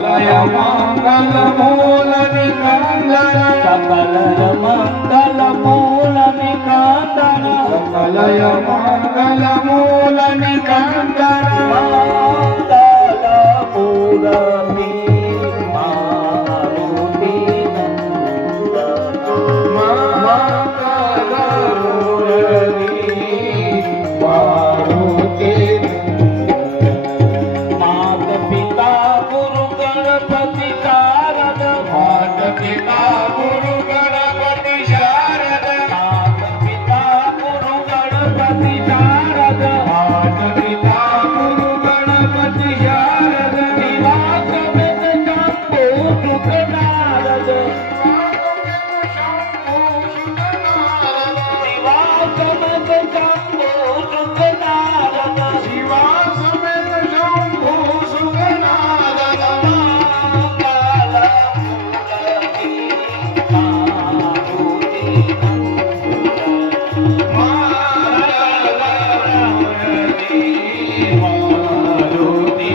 લય મંગલ મૂલ નિકંદન સકલય મંગલ મૂલ નિકંદન સકલય મંગલ મૂલ નિકંદન મંગલ મૂર્તિ મારુતિ નંદન મંગલ મૂર્તિ મારુતિ માત પિતા ગુરુ ગણપતિ શારદ માત પિતા ગુરુ ગણપતિ શારદ માત પિતા ગુરુ ગણપતિ શારદ માત પિતા ગુરુ ગણપતિ શારદ દિવા સમેત શંભુ સુખ નારદ દિવા સમેત શંભુ સુખ નારદ શિવા સમેત શંભુ સુગનાદન મંગલ મૂર્તિ મારુતિ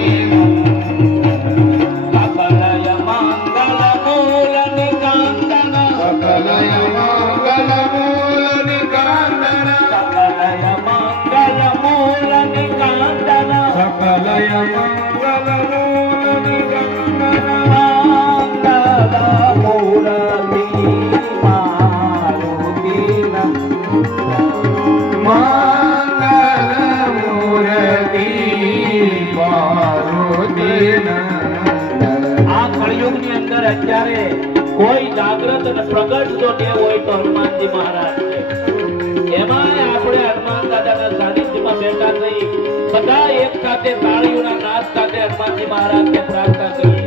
સકલય મંગલ મૂલ નિકંદન સકલય મંગલ મૂલ નિકંદન સકલય મંગલ મૂલ નિકંદન સકલય મંગલ મૂલ નિકંદન મંગલ મૂર્તિ મારુતિ મંગલ મૂર્તિ મારુતિ નંદન આ કળિયુગની અંદર અત્યારે કોઈ જાગ્રત અને પ્રગટ જો દેવ હોય તો હનુમાનજી મહારાજ છે. એમાં આપણે હનુમાન દાદાના સાનિધ્યમાં બેઠા થઈ બધા એક સાથે તાળીઓના નાદ સાથે હનુમાનજી મહારાજને પ્રાર્થના કરીએ.